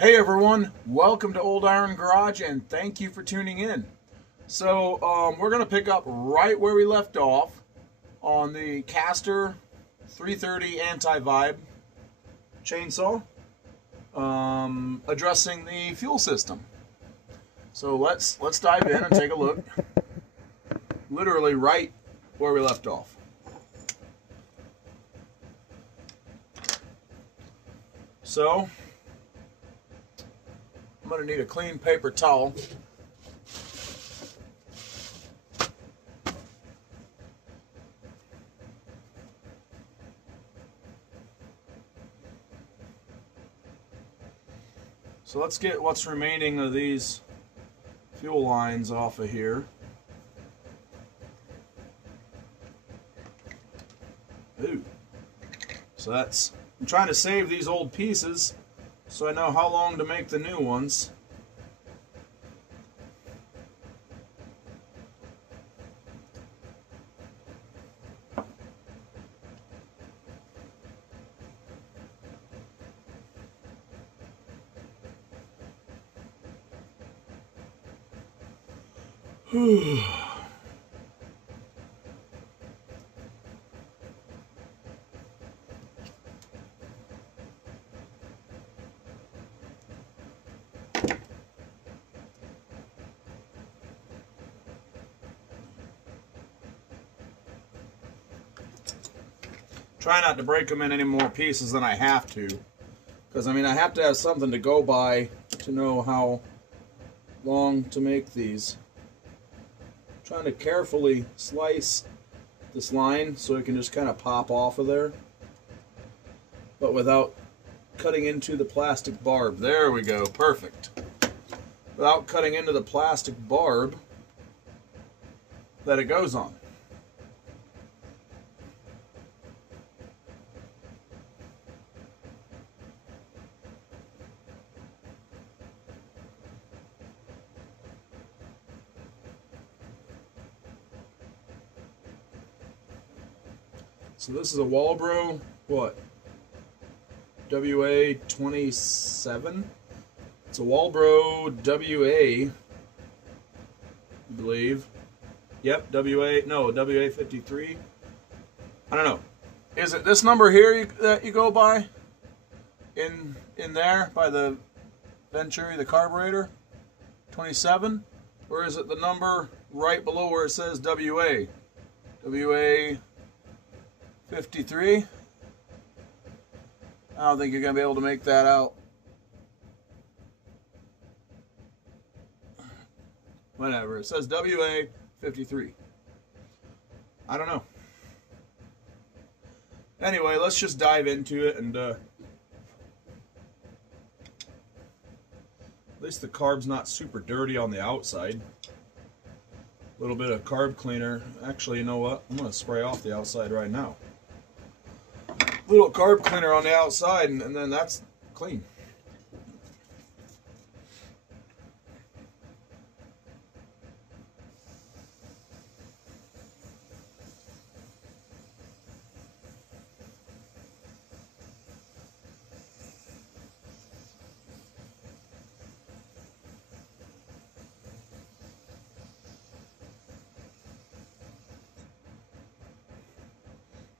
Hey everyone, welcome to Old Iron Garage and thank you for tuning in. So we're going to pick up right where we left off on the Castor 330 Antivib chainsaw, addressing the fuel system. So let's dive in and take a look, literally right where we left off. So I'm going to need a clean paper towel. So let's get what's remaining of these fuel lines off of here. Ooh. So I'm trying to save these old pieces so I know how long to make the new ones. Try not to break them in any more pieces than I have to, because I mean I have to have something to go by to know how long to make these. I'm trying to carefully slice this line so it can just kind of pop off of there, but without cutting into the plastic barb. There we go, perfect. Without cutting into the plastic barb that it goes on. So this is a Walbro, what? WA27? It's a Walbro WA, I believe. Yep, WA53. I don't know. Is it this number here that you go by? In there, by the Venturi, the carburetor? 27? Or is it the number right below where it says WA? WA 53. I don't think you're going to be able to make that out. Whatever. It says WA 53. I don't know. Anyway, let's just dive into it, and at least the carb's not super dirty on the outside. A little bit of carb cleaner. Actually, you know what? I'm going to spray off the outside right now. Little carb cleaner on the outside, and then that's clean.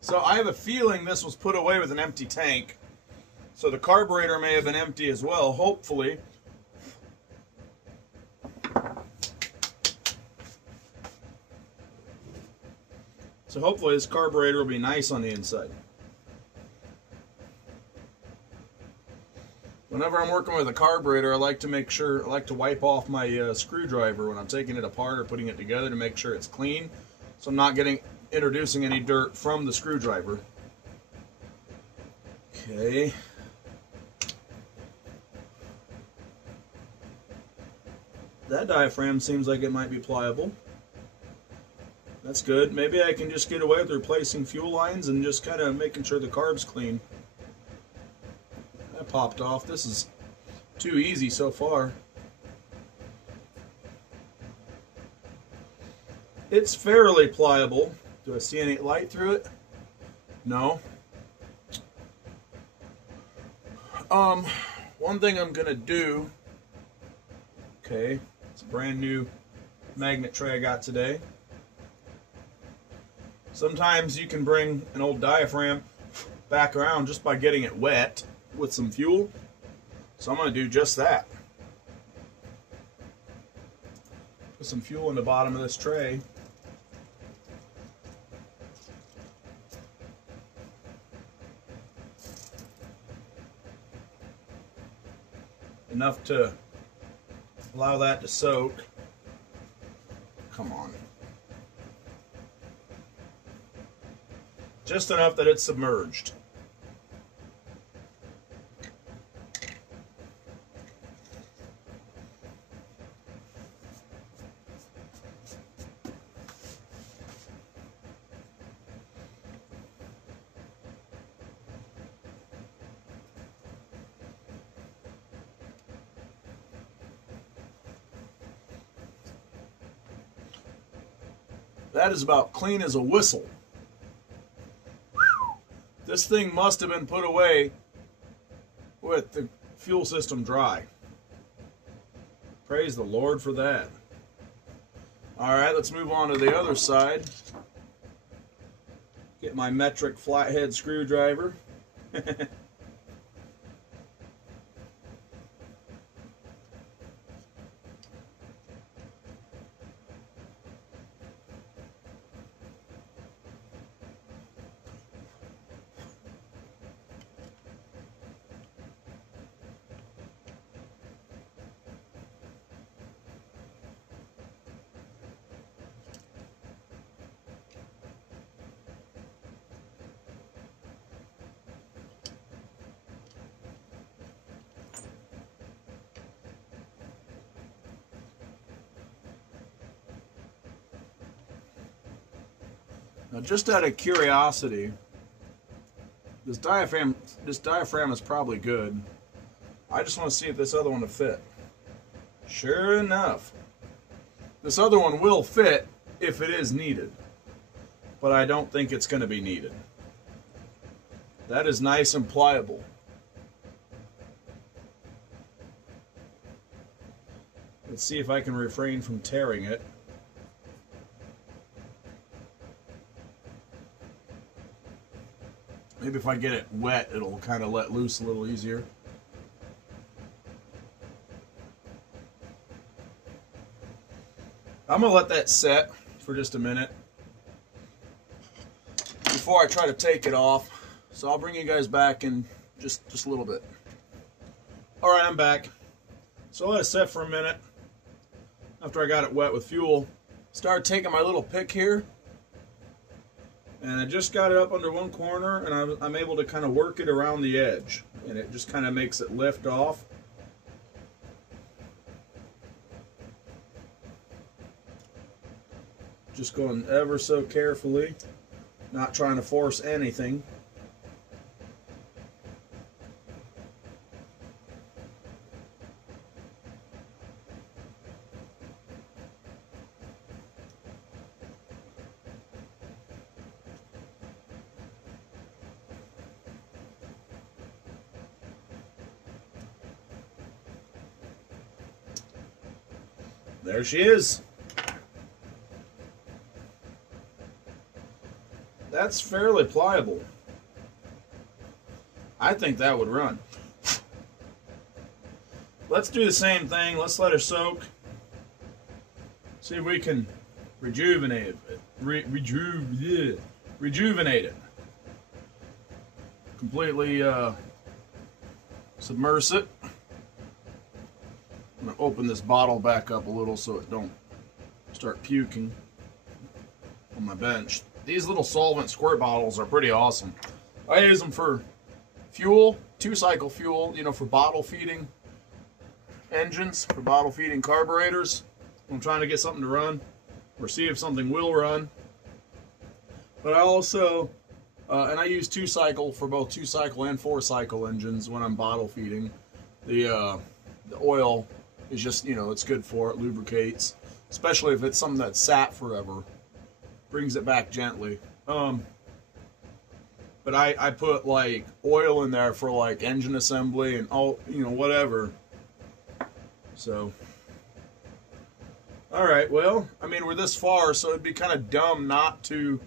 So I have a feeling this was put away with an empty tank. So the carburetor may have been empty as well, hopefully. So hopefully this carburetor will be nice on the inside. Whenever I'm working with a carburetor, I like to wipe off my screwdriver when I'm taking it apart or putting it together to make sure it's clean. So I'm not introducing any dirt from the screwdriver. Okay. That diaphragm seems like it might be pliable. That's good. Maybe I can just get away with replacing fuel lines and just kind of making sure the carb's clean. That popped off. This is too easy so far. It's fairly pliable. Do I see any light through it? No. one thing I'm gonna do, okay, it's a brand new magnet tray I got today. Sometimes you can bring an old diaphragm back around just by getting it wet with some fuel. So I'm gonna do just that. Put some fuel in the bottom of this tray. Enough to allow that to soak. Come on. Just enough that it's submerged. That is about clean as a whistle. This thing must have been put away with the fuel system dry. Praise the Lord for that. Alright, let's move on to the other side. Get my metric flathead screwdriver. Now, just out of curiosity, this diaphragm is probably good. I just want to see if this other one will fit. Sure enough, this other one will fit if it is needed, but I don't think it's going to be needed. That is nice and pliable. Let's see if I can refrain from tearing it. Maybe if I get it wet, it'll kind of let loose a little easier. I'm going to let that set for just a minute before I try to take it off. So I'll bring you guys back in just a little bit. Alright, I'm back. So I let it set for a minute. After I got it wet with fuel, started taking my little pick here. And I just got it up under one corner, and I'm able to kind of work it around the edge. And it just kind of makes it lift off. Just going ever so carefully, not trying to force anything. There she is. That's fairly pliable. I think that would run. Let's do the same thing. Let's let her soak. See if we can rejuvenate it. Rejuvenate it. Completely submerge it. I'm going to open this bottle back up a little so it don't start puking on my bench. These little solvent squirt bottles are pretty awesome. I use them for fuel, 2-cycle fuel, you know, for bottle feeding engines, for bottle feeding carburetors. I'm trying to get something to run or see if something will run. But I also, and I use 2-cycle for both 2-cycle and 4-cycle engines when I'm bottle feeding. The oil is just, you know, it's good for it, lubricates, especially if it's something that's sat forever, brings it back gently. But But I put like oil in there for like engine assembly and all, you know, whatever. So, all right, well, I mean, we're this far, so it'd be kind of dumb not to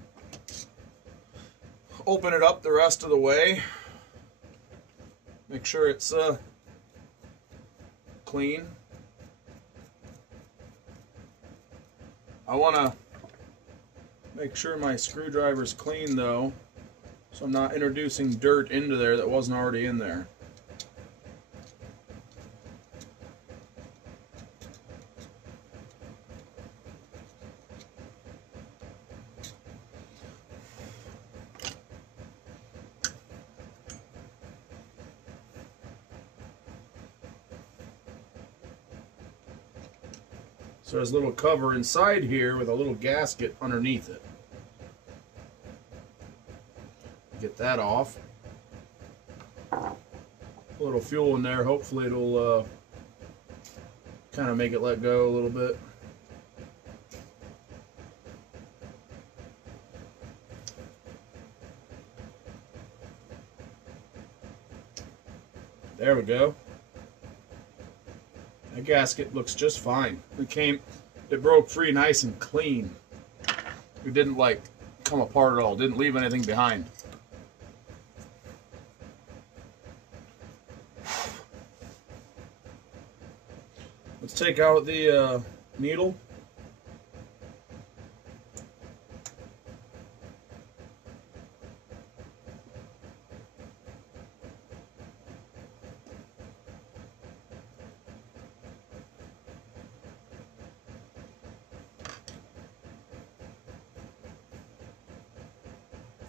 open it up the rest of the way. Make sure it's clean. I want to make sure my screwdriver's clean though, so I'm not introducing dirt into there that wasn't already in there. So there's a little cover inside here with a little gasket underneath it. Get that off. Put a little fuel in there. Hopefully it'll kind of make it let go a little bit. There we go. That gasket looks just fine. It broke free nice and clean. It didn't like come apart at all. Didn't leave anything behind. Let's take out the needle.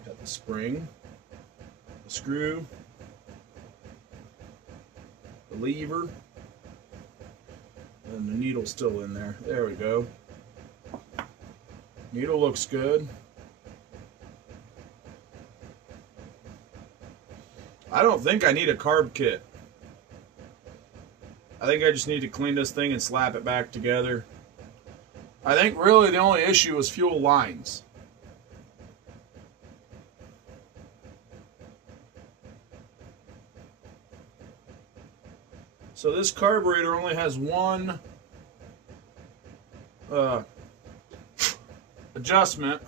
Got the spring, the screw, the lever, and the needle's still in there. There we go. Needle looks good. I don't think I need a carb kit. I think I just need to clean this thing and slap it back together. I think really the only issue is fuel lines. So this carburetor only has one adjustment,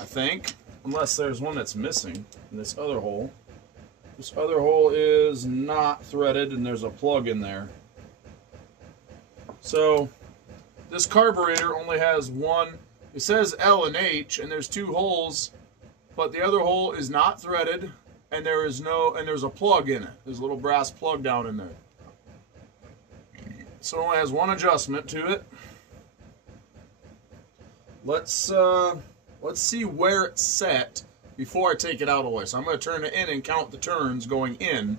I think, unless there's one that's missing in this other hole. This other hole is not threaded and there's a plug in there. So this carburetor only has one, it says L and H and there's two holes, but the other hole is not threaded. And there's a plug in it. There's a little brass plug down in there. So it only has one adjustment to it. Let's see where it's set before I take it out of the way. So I'm going to turn it in and count the turns going in,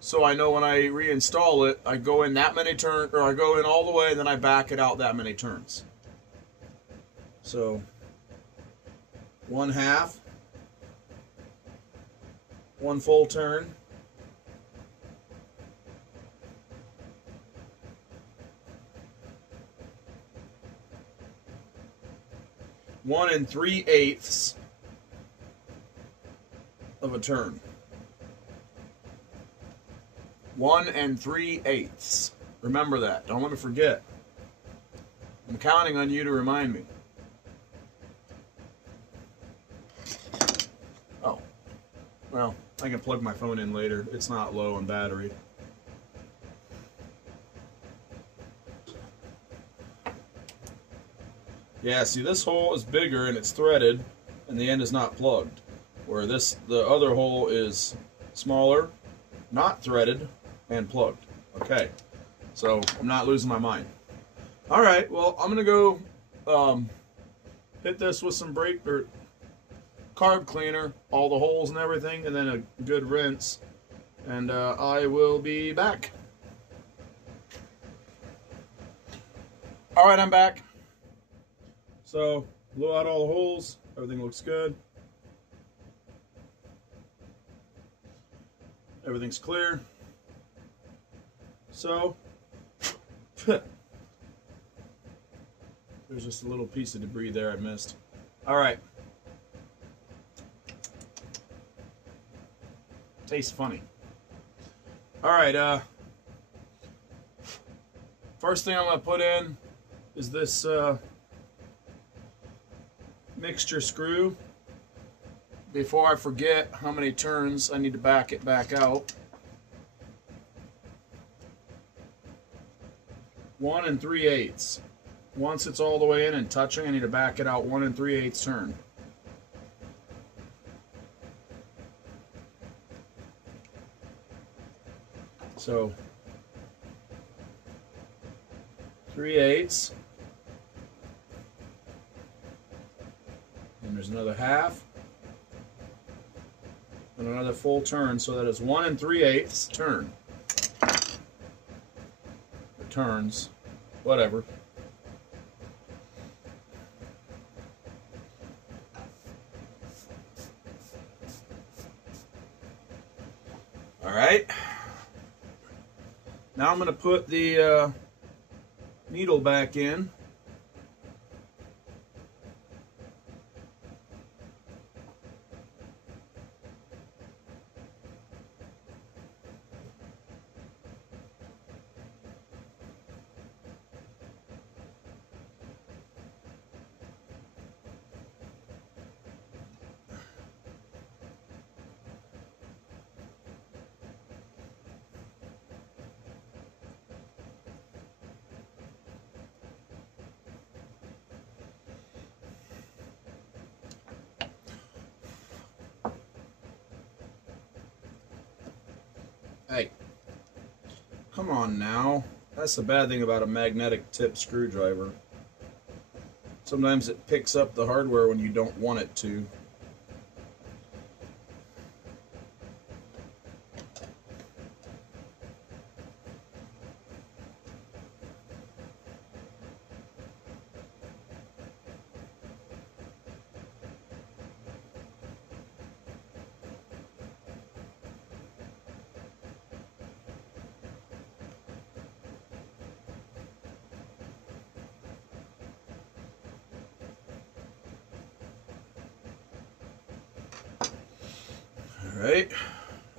so I know when I reinstall it, I go in that many turns, or I go in all the way, and then I back it out that many turns. So 1/2. 1 full turn. 1 3/8 of a turn. 1 3/8. Remember that. Don't let me forget. I'm counting on you to remind me. Oh. Well, I can plug my phone in later. It's not low on battery. Yeah, see, this hole is bigger and it's threaded, and the end is not plugged. Where the other hole is smaller, not threaded, and plugged. Okay, so I'm not losing my mind. All right, well, I'm gonna go hit this with some carb cleaner, all the holes and everything, and then a good rinse, and I will be back. All right, I'm back. So, blew out all the holes. Everything looks good. Everything's clear. So, there's just a little piece of debris there I missed. All right. Tastes funny. Alright, first thing I'm going to put in is this mixture screw. Before I forget how many turns I need to back it back out. 1 3/8. Once it's all the way in and touching, I need to back it out 1 3/8 turn. So 3/8, and there's another half, and another full turn, so that is 1 3/8 turn. Or turns, whatever. All right. Now I'm going to put the needle back in. Hey, come on now. That's the bad thing about a magnetic tip screwdriver. Sometimes it picks up the hardware when you don't want it to. Alright,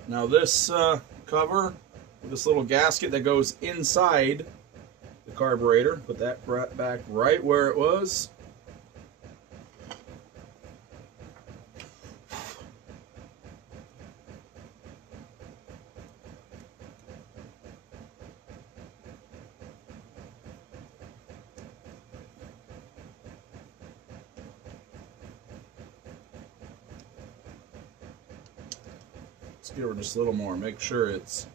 now this cover, this little gasket that goes inside the carburetor, put that back right where it was. Let's give her just a little more, make sure it's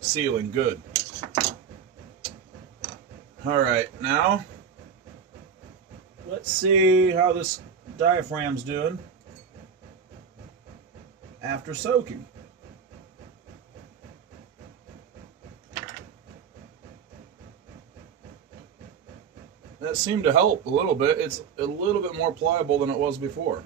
sealing good. Alright, now let's see how this diaphragm's doing after soaking. That seemed to help a little bit. It's a little bit more pliable than it was before.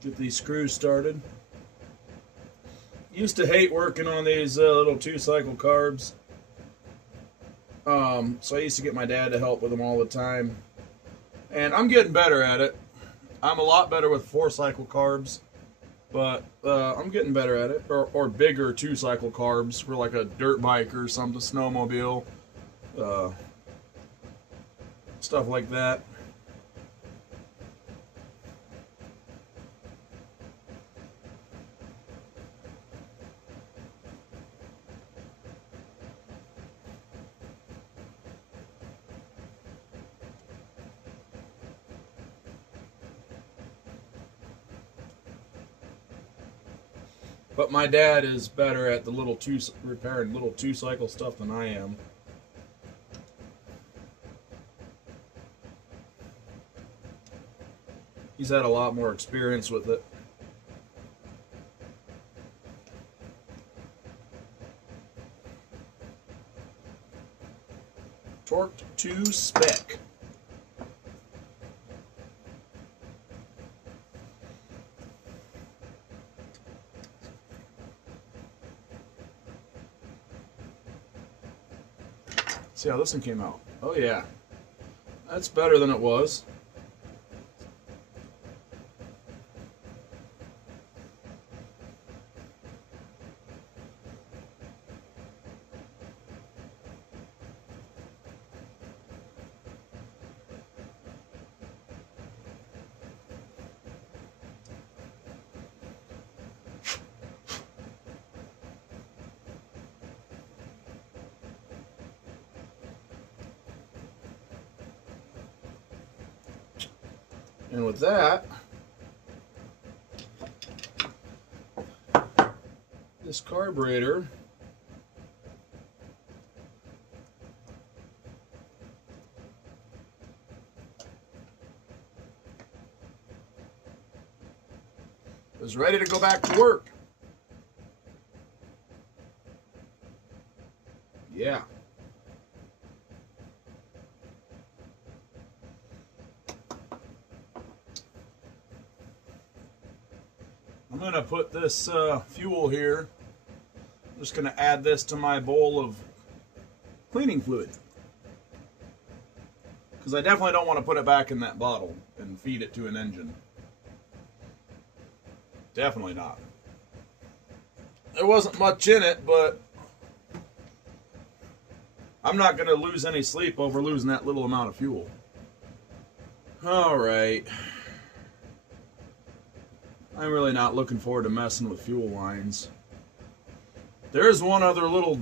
Get these screws started. Used to hate working on these little 2-cycle carbs. So I used to get my dad to help with them all the time. And I'm getting better at it. I'm a lot better with 4-cycle carbs. But I'm getting better at it. Or bigger 2-cycle carbs for like a dirt bike or something, snowmobile. Stuff like that. But my dad is better at the repairing little 2-cycle stuff than I am. He's had a lot more experience with it. Torqued to spec. See how this one came out. Oh yeah, that's better than it was. And with that, this carburetor is ready to go back to work. Yeah. I'm going to put this fuel here. I'm just going to add this to my bowl of cleaning fluid. Because I definitely don't want to put it back in that bottle and feed it to an engine. Definitely not. There wasn't much in it, but I'm not going to lose any sleep over losing that little amount of fuel. Alright. I'm really not looking forward to messing with fuel lines. There's one other little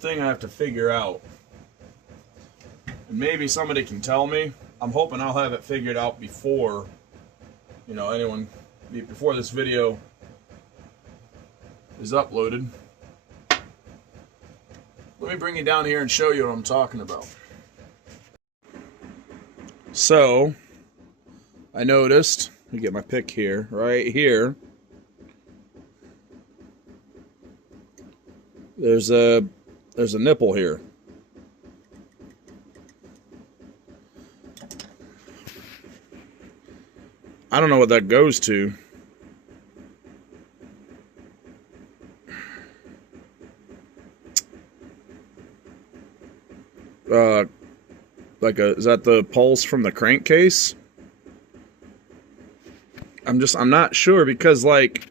thing I have to figure out. And maybe somebody can tell me. I'm hoping I'll have it figured out before, you know, before this video is uploaded. Let me bring you down here and show you what I'm talking about. So, I noticed, let me get my pick here, right here. There's a nipple here. I don't know what that goes to. Is that the pulse from the crankcase? I'm not sure, because like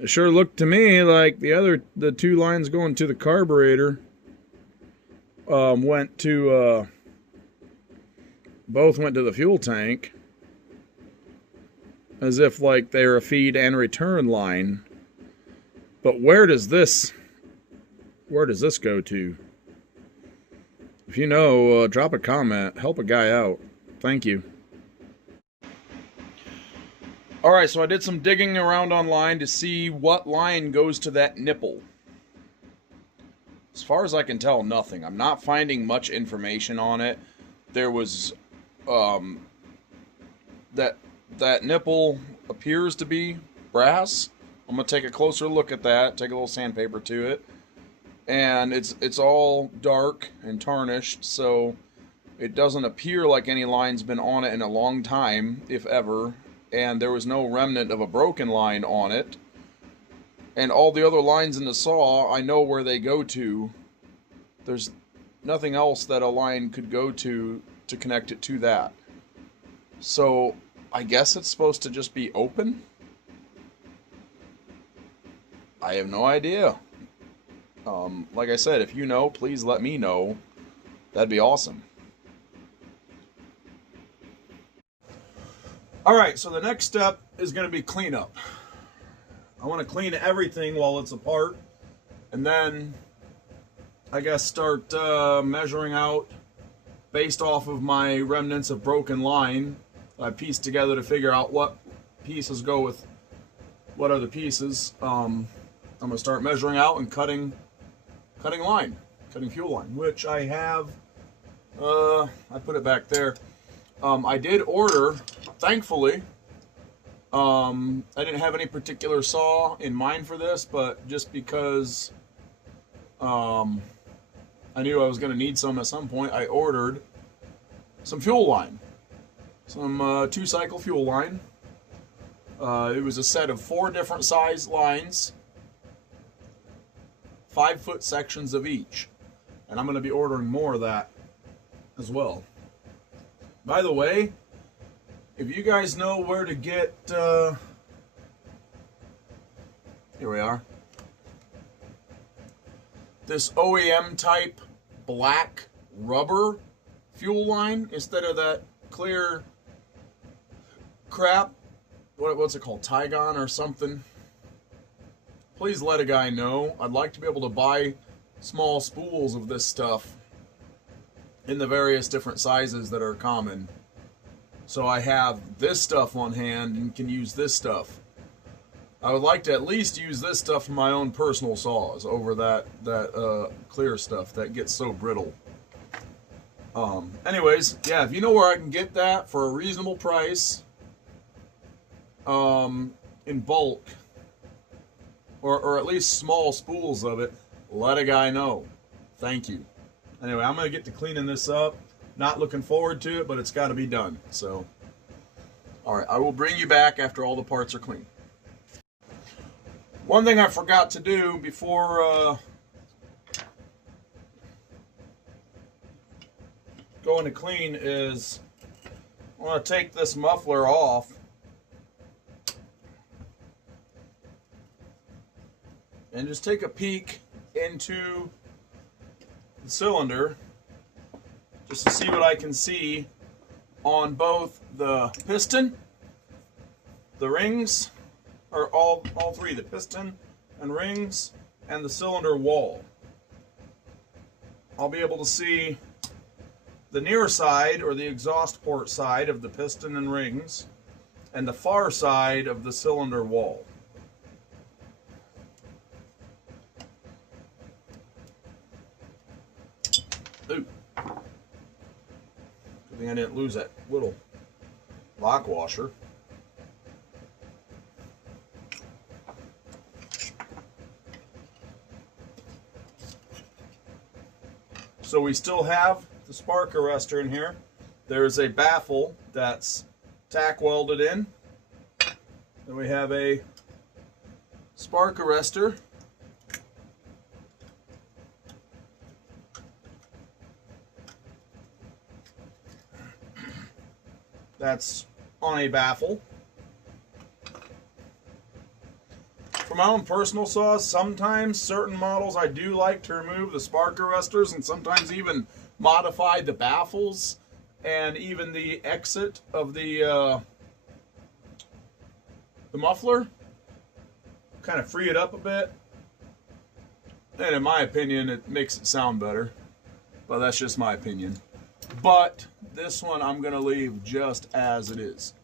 it sure looked to me like the two lines going to the carburetor both went to the fuel tank, as if like they're a feed and return line. But where does this go to? If you know, drop a comment, help a guy out. Thank you. Alright, so I did some digging around online to see what line goes to that nipple. As far as I can tell, nothing. I'm not finding much information on it. There was, that nipple appears to be brass. I'm going to take a closer look at that, take a little sandpaper to it. And it's all dark and tarnished, so it doesn't appear like any line's been on it in a long time, if ever. And there was no remnant of a broken line on it. And all the other lines in the saw, I know where they go to. There's nothing else that a line could go to connect it to that. So I guess it's supposed to just be open? I have no idea. Like I said, if you know, please let me know. That'd be awesome. Alright, so the next step is going to be cleanup. I want to clean everything while it's apart, and then I guess start measuring out based off of my remnants of broken line that I pieced together to figure out what pieces go with what other pieces. I'm going to start measuring out and cutting fuel line, which I have. I put it back there. I did order, thankfully. I didn't have any particular saw in mind for this, but just because I knew I was going to need some at some point. I ordered some fuel line, some 2-cycle fuel line. It was a set of 4 different size lines, 5-foot sections of each, and I'm going to be ordering more of that as well. By the way, if you guys know where to get, here we are, this OEM type black rubber fuel line instead of that clear crap, what's it called, Tygon or something, please let a guy know. I'd like to be able to buy small spools of this stuff in the various different sizes that are common, so I have this stuff on hand and can use this stuff. I would like to at least use this stuff for my own personal saws over that clear stuff that gets so brittle. Anyways, yeah, if you know where I can get that for a reasonable price, in bulk, or at least small spools of it, let a guy know. Thank you. Anyway, I'm going to get to cleaning this up. Not looking forward to it, but it's got to be done. So, alright, I will bring you back after all the parts are clean. One thing I forgot to do before going to clean is I want to take this muffler off and just take a peek into the cylinder just to see what I can see on both the piston, the rings, or all 3, the piston and rings and the cylinder wall. I'll be able to see the near side, or the exhaust port side, of the piston and rings, and the far side of the cylinder wall. Ooh. Good thing I didn't lose that little lock washer. So we still have the spark arrestor in here. There's a baffle that's tack welded in. Then we have a spark arrestor. That's on a baffle. For my own personal saws, sometimes certain models I do like to remove the spark arrestors and sometimes even modify the baffles and even the exit of the muffler. Kind of free it up a bit. And in my opinion, it makes it sound better. But that's just my opinion. But this one I'm going to leave just as it is.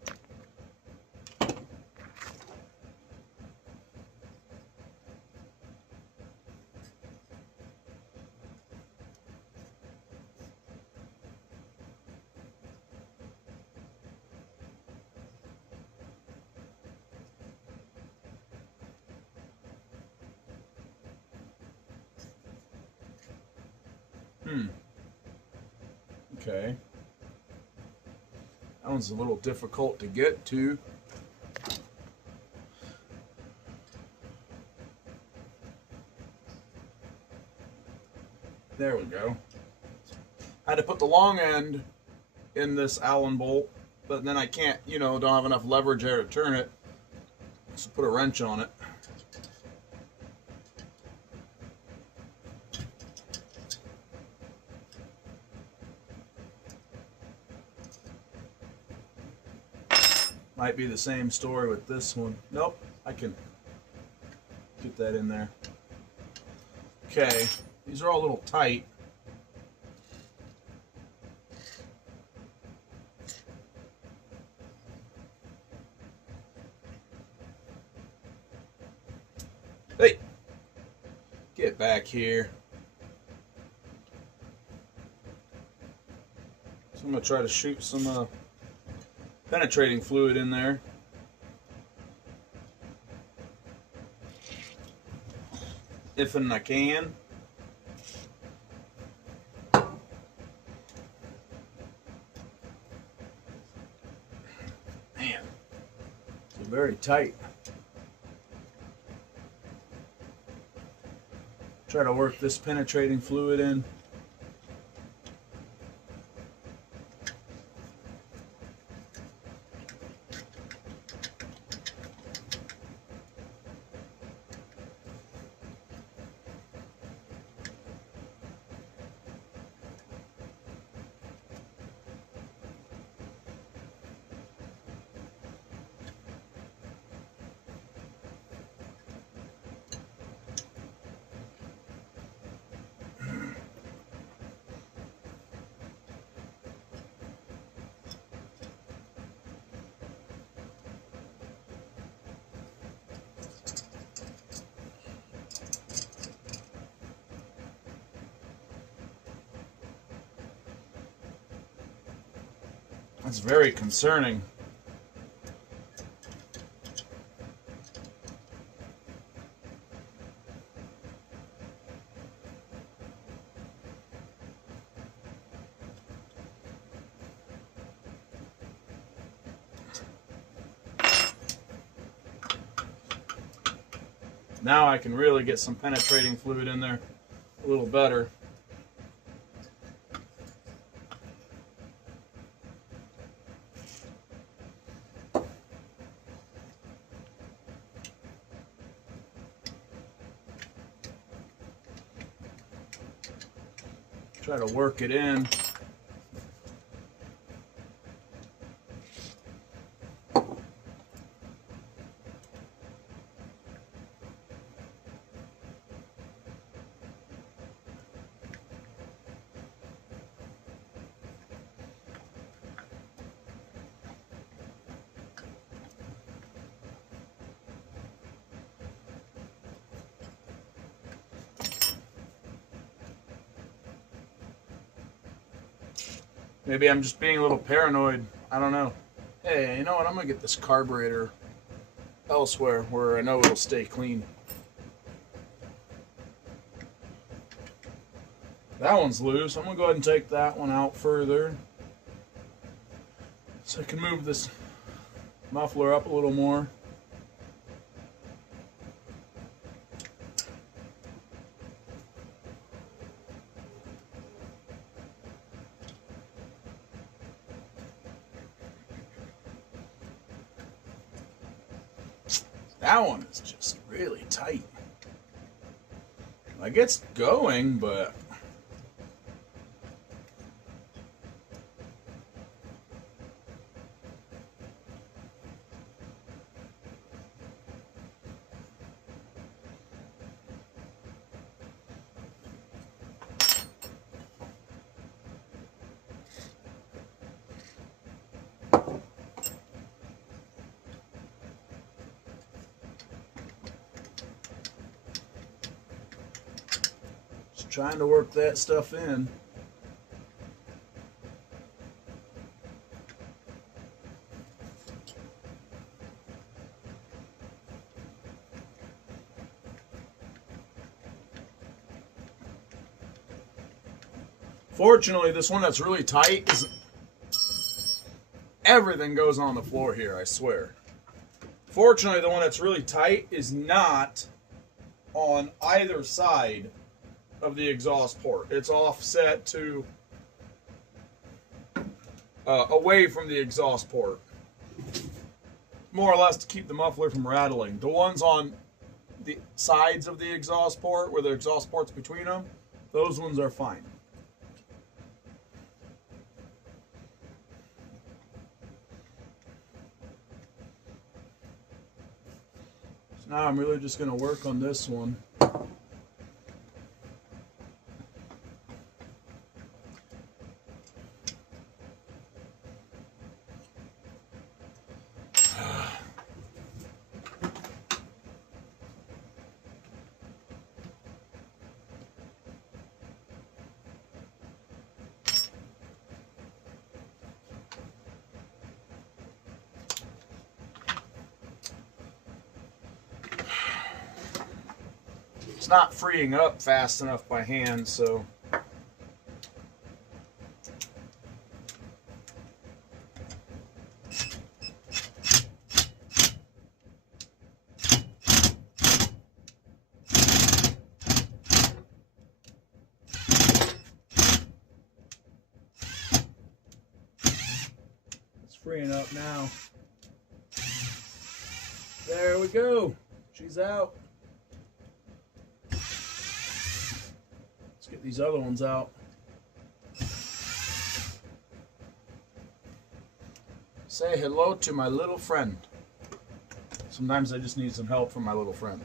Okay. That one's a little difficult to get to. There we go. I had to put the long end in this Allen bolt, but then I can't, don't have enough leverage there to turn it. So put a wrench on it. Might be the same story with this one. Nope, I can get that in there. Okay, these are all a little tight. Hey, get back here. So I'm going to try to shoot some penetrating fluid in there. If and I can. Very tight. Try to work this penetrating fluid in. That's very concerning. Now I can really get some penetrating fluid in there a little better. Try to work it in. Maybe I'm just being a little paranoid. I don't know. Hey, you know what? I'm going to get this carburetor elsewhere where I know it'll stay clean. That one's loose. I'm going to go ahead and take that one out further, so I can move this muffler up a little more. That one is just really tight. Like, it's going, but trying to work that stuff in. Fortunately, this one that's really tight is everything goes on the floor here, I swear. Fortunately, the one that's really tight is not on either side of the exhaust port. It's offset to away from the exhaust port, more or less to keep the muffler from rattling. The ones on the sides of the exhaust port, where the exhaust port's between them, those ones are fine. So now I'm really just going to work on this one. It's not freeing up fast enough by hand, so now. There we go. She's out. Let's get these other ones out. Say hello to my little friend. Sometimes I just need some help from my little friend.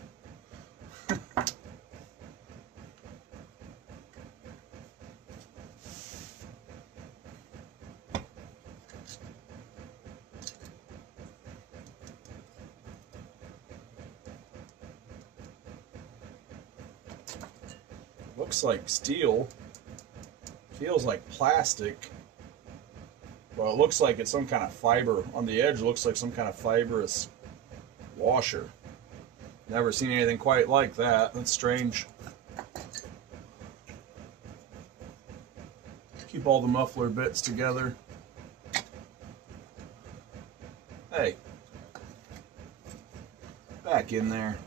Looks like steel. Feels like plastic. Well, it looks like it's some kind of fiber. On the edge, it looks like some kind of fibrous washer. Never seen anything quite like that. That's strange. Keep all the muffler bits together. Hey. Back in there.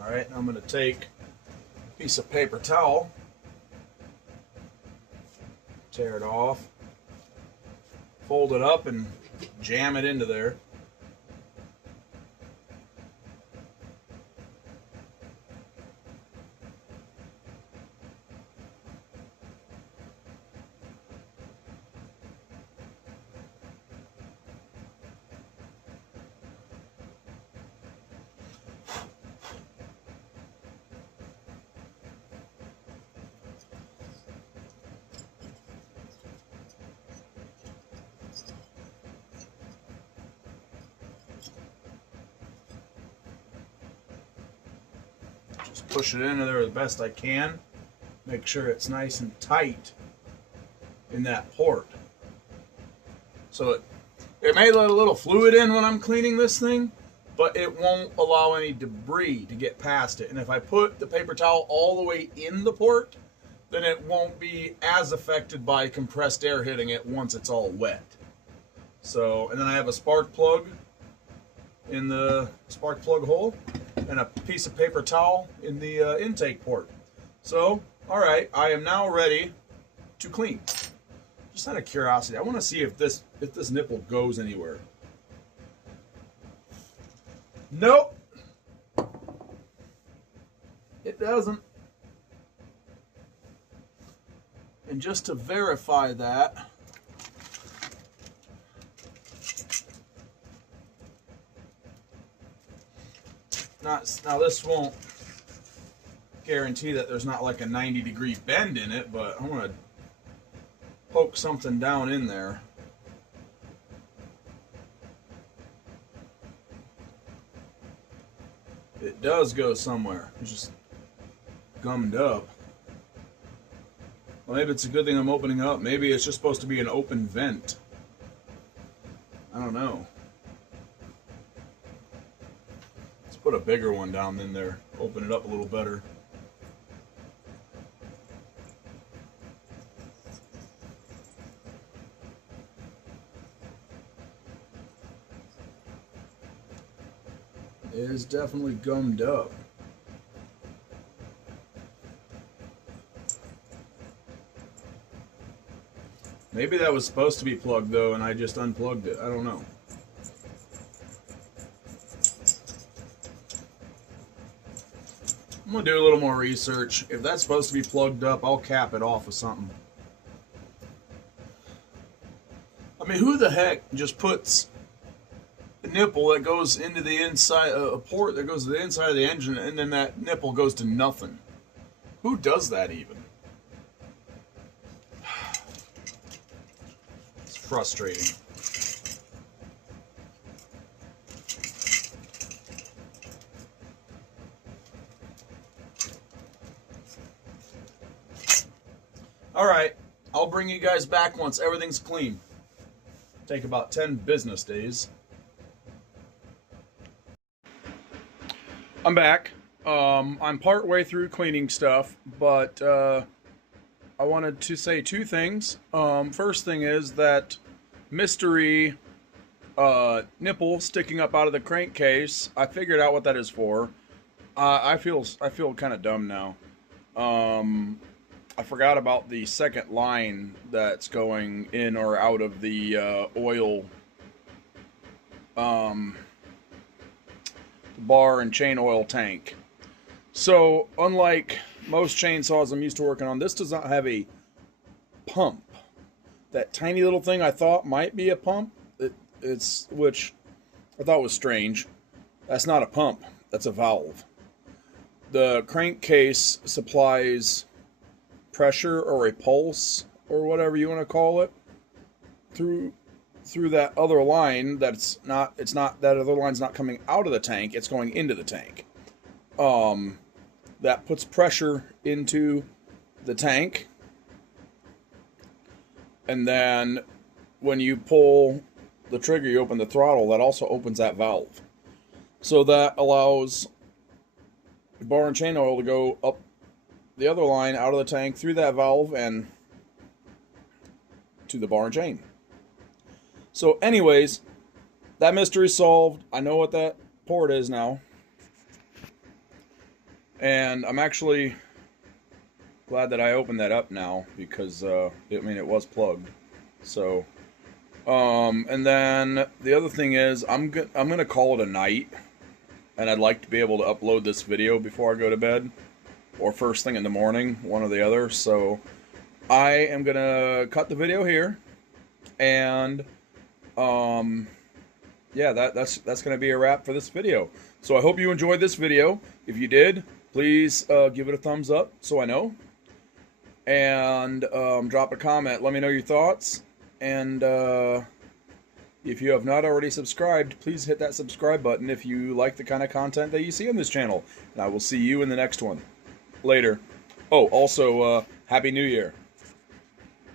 Alright, I'm going to take a piece of paper towel, tear it off, fold it up, and jam it into there. Just push it into there the best I can. Make sure it's nice and tight in that port. So it may let a little fluid in when I'm cleaning this thing, but it won't allow any debris to get past it. And if I put the paper towel all the way in the port, then it won't be as affected by compressed air hitting it once it's all wet. So, and then I have a spark plug in the spark plug hole and a piece of paper towel in the intake port. So, all right, I am now ready to clean. Just out of curiosity, I want to see if this nipple goes anywhere. Nope, it doesn't. And just to verify that, now this won't guarantee that there's not like a 90-degree bend in it, but I'm going to poke something down in there. It does go somewhere. It's just gummed up. Well, maybe it's a good thing I'm opening up. Maybe it's just supposed to be an open vent. I don't know. Let's put a bigger one down in there. Open it up a little better. It is definitely gummed up. Maybe that was supposed to be plugged though, and I just unplugged it. I don't know. I'm gonna do a little more research. If that's supposed to be plugged up, I'll cap it off with something. I mean, who the heck just puts a nipple that goes into the inside, a port that goes to the inside of the engine, and then that nipple goes to nothing? Who does that even? It's frustrating. All right, I'll bring you guys back once everything's clean. Take about 10 business days. I'm back. I'm part way through cleaning stuff, but I wanted to say two things. First thing is that mystery nipple sticking up out of the crankcase. I figured out what that is for. I feel kind of dumb now. I forgot about the second line that's going in or out of the oil bar and chain oil tank. So unlike most chainsaws I'm used to working on, this does not have a pump. That tiny little thing I thought might be a pump, which I thought was strange. That's not a pump, that's a valve. The crankcase supplies pressure or a pulse or whatever you want to call it through that other line. That other line's not coming out of the tank, it's going into the tank. That puts pressure into the tank, and then when you pull the trigger, you open the throttle, that also opens that valve. So that allows bar and chain oil to go up the other line out of the tank through that valve and to the bar and chain. So anyways, that mystery solved. I know what that port is now. And I'm actually glad that I opened that up now because, it was plugged. So, and then the other thing is I'm going to call it a night. And I'd like to be able to upload this video before I go to bed. Or first thing in the morning, one or the other. So, I am going to cut the video here. And, yeah, that's going to be a wrap for this video. So I hope you enjoyed this video. If you did, please give it a thumbs up so I know. And drop a comment. Let me know your thoughts. And if you have not already subscribed, please hit that subscribe button if you like the kind of content that you see on this channel. And I will see you in the next one. Later. Oh, also, Happy New Year.